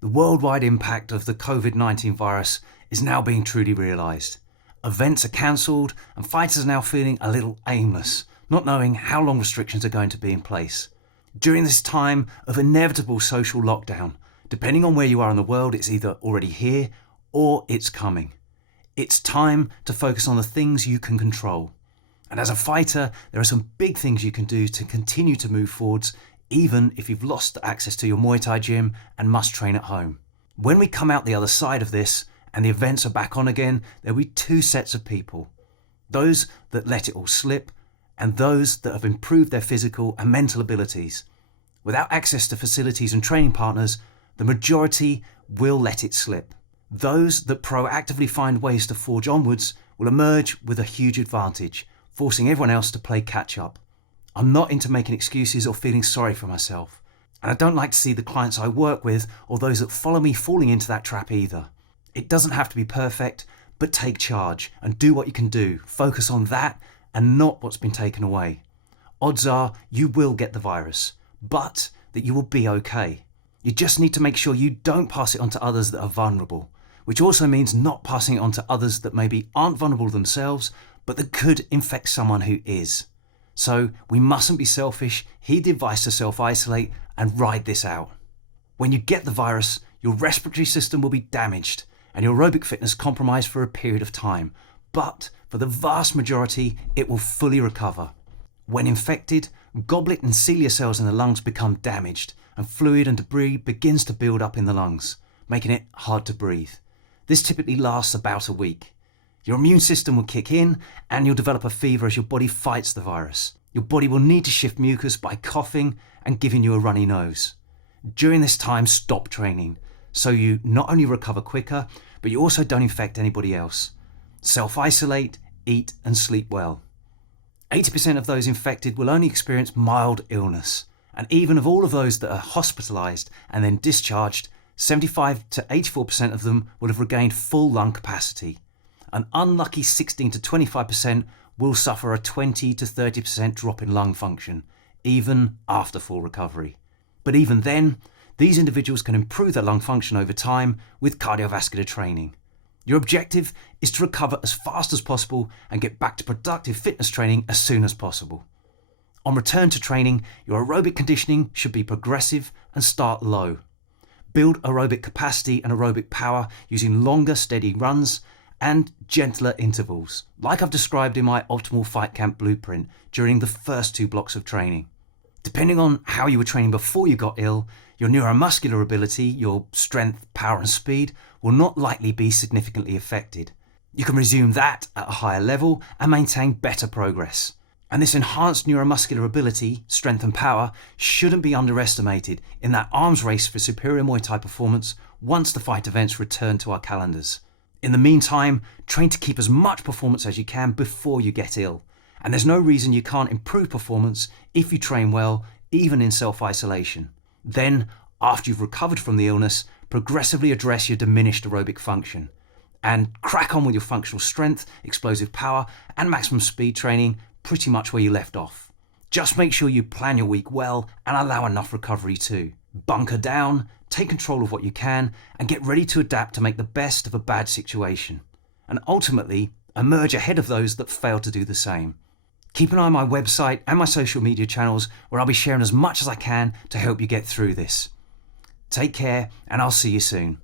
The worldwide impact of the COVID-19 virus is now being truly realised. Events are cancelled and fighters are now feeling a little aimless, not knowing how long restrictions are going to be in place. During this time of inevitable social lockdown, depending on where you are in the world, it's either already here or it's coming. It's time to focus on the things you can control. And as a fighter, there are some big things you can do to continue to move forwards, even if you've lost access to your Muay Thai gym and must train at home. When we come out the other side of this and the events are back on again, there will be two sets of people. Those that let it all slip and those that have improved their physical and mental abilities. Without access to facilities and training partners, the majority will let it slip. Those that proactively find ways to forge onwards will emerge with a huge advantage, forcing everyone else to play catch up. I'm not into making excuses or feeling sorry for myself, and I don't like to see the clients I work with or those that follow me falling into that trap either. It doesn't have to be perfect, but take charge and do what you can do. Focus on that and not what's been taken away. Odds are you will get the virus, but that you will be okay. You just need to make sure you don't pass it on to others that are vulnerable, which also means not passing it on to others that maybe aren't vulnerable themselves, but that could infect someone who is. So we mustn't be selfish, heed the advice to self-isolate and ride this out. When you get the virus, your respiratory system will be damaged and your aerobic fitness compromised for a period of time, but for the vast majority, it will fully recover. When infected, goblet and cilia cells in the lungs become damaged and fluid and debris begins to build up in the lungs, making it hard to breathe. This typically lasts about a week. Your immune system will kick in and you'll develop a fever as your body fights the virus. Your body will need to shift mucus by coughing and giving you a runny nose. During this time, stop training, so you not only recover quicker, but you also don't infect anybody else. Self-isolate, eat and sleep well. 80% of those infected will only experience mild illness, and even of all of those that are hospitalised and then discharged, 75 to 84% of them will have regained full lung capacity. An unlucky 16 to 25% will suffer a 20 to 30% drop in lung function, even after full recovery. But even then, these individuals can improve their lung function over time with cardiovascular training. Your objective is to recover as fast as possible and get back to productive fitness training as soon as possible. On return to training, your aerobic conditioning should be progressive and start low. Build aerobic capacity and aerobic power using longer, steady runs and gentler intervals, like I've described in my Optimal Fight Camp Blueprint during the first 2 blocks of training. Depending on how you were training before you got ill, your neuromuscular ability, your strength, power and speed will not likely be significantly affected. You can resume that at a higher level and maintain better progress. And this enhanced neuromuscular ability, strength and power shouldn't be underestimated in that arms race for superior Muay Thai performance once the fight events return to our calendars. In the meantime, train to keep as much performance as you can before you get ill. And there's no reason you can't improve performance if you train well, even in self-isolation. Then, after you've recovered from the illness, progressively address your diminished aerobic function. And crack on with your functional strength, explosive power, and maximum speed training pretty much where you left off. Just make sure you plan your week well and allow enough recovery too. Bunker down, take control of what you can, and get ready to adapt to make the best of a bad situation. And ultimately, emerge ahead of those that fail to do the same. Keep an eye on my website and my social media channels where I'll be sharing as much as I can to help you get through this. Take care, and I'll see you soon.